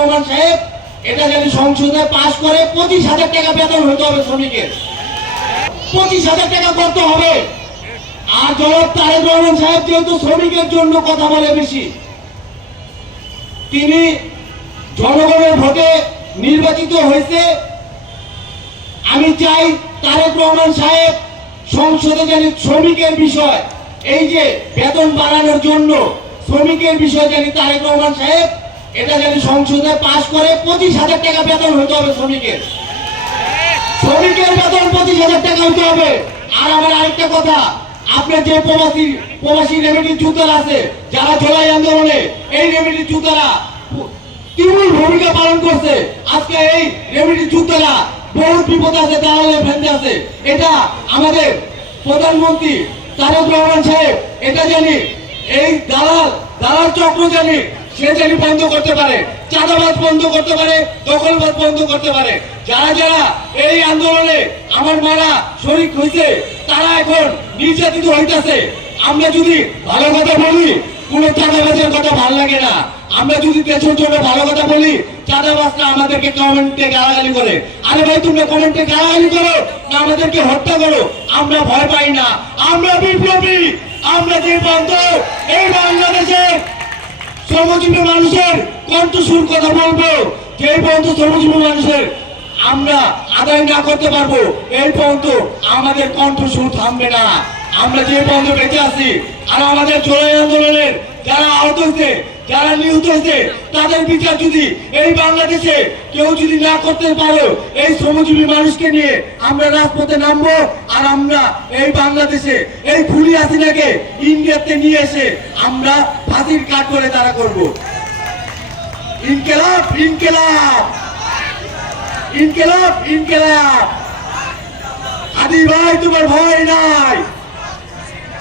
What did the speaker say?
রহমান সাহেব এটা যদি সংসদে পাশ করে 25,000 টাকা বেতন হতে হবে শ্রমিকের, 25,000 টাকা করতে হবে। আর জনাব তারেক রহমান সাহেব যেহেতু শ্রমিকের জন্য কথা বলে বেশি, তিনি জনগণের ভোটে নির্বাচিত হয়েছে। আমি চাই তারেক রহমান সাহেব সংসদে যেন শ্রমিকের বিষয়, এই যে বেতন বাড়ানোর জন্য শ্রমিকের বিষয় যেন তারেক রহমান সাহেব এটা যেন সংসদে পাশ করে 25,000 টাকা বেতন হতে হবে শ্রমিকের, শ্রমিকের বেতন 25,000 টাকা হতে হবে। আর আমার আরেকটা কথা, আপনার যে প্রবাসী রেমিডি যোদ্ধারা আছে যারা জুলাই আন্দোলনে, এই রেমিডি যোদ্ধারা তুমুল ভূমিকা পালন করছে। আজকে এই রেমিডি যোদ্ধারা বহু বিপদ আছে, দালালে ফেলতে আছে। এটা আমাদের প্রধানমন্ত্রী তারেক রহমান সাহেব এটা জানি, এই দালাল চক্র জানি, সে জানি বন্ধ করতে পারে, চাঁদাবাজ বন্ধ করতে পারে, দখলবাজ বন্ধ করতে পারে। যারা যারা এই আন্দোলনে আমার মারা শরীক হয়েছে তারা এখন নির্যাতিত হইতেছে। আমরা যদি ভালো কথা বলি, কোন চাঁদাবাজের কথা ভালো লাগে না। আমরা যদি দেশের জন্য ভালো কথা বলি, চাঁদাবাজরা আমাদেরকে কমেন্টে গালাগালি করে। আরে ভাই, তোমরা কমেন্টে গালাগালি করো না আমাদেরকে হত্যা করো, আমরা ভয় পাই না। আমরা বিপ্লবী, আমরা যে বন্ধ এই বাংলাদেশের শ্রমজীবী মানুষের কণ্ঠস্বর কথা বলবো, যে পর্যন্ত শ্রমজীবী মানুষের আমরা আদায় না করতে পারবো, এই পর্যন্ত আমাদের কণ্ঠস্বর থামবে না। আমরা যে পর্যন্ত বেঁচে আছি, আর আমাদের জুলাই আন্দোলনের যারা আহত হয়েছে, যারা নিহত হয়েছে, তাদের বিচার যদি এই বাংলাদেশে কেউ যদি না করতে পারো, এই শ্রমজীবী মানুষকে নিয়ে আমরা রাজপথে নামবো। আর আমরা এই বাংলাদেশে এই খুলি হাসিনাকে ইন্ডিয়াতে নিয়ে এসে আমরা ফাঁসির কাঠ করে তারা করবো। ইনকিলাব, ইনকিলাব, ইনকিলাব, ইনকিলাব। হাদি ভাই, তোমার ভয় নাই।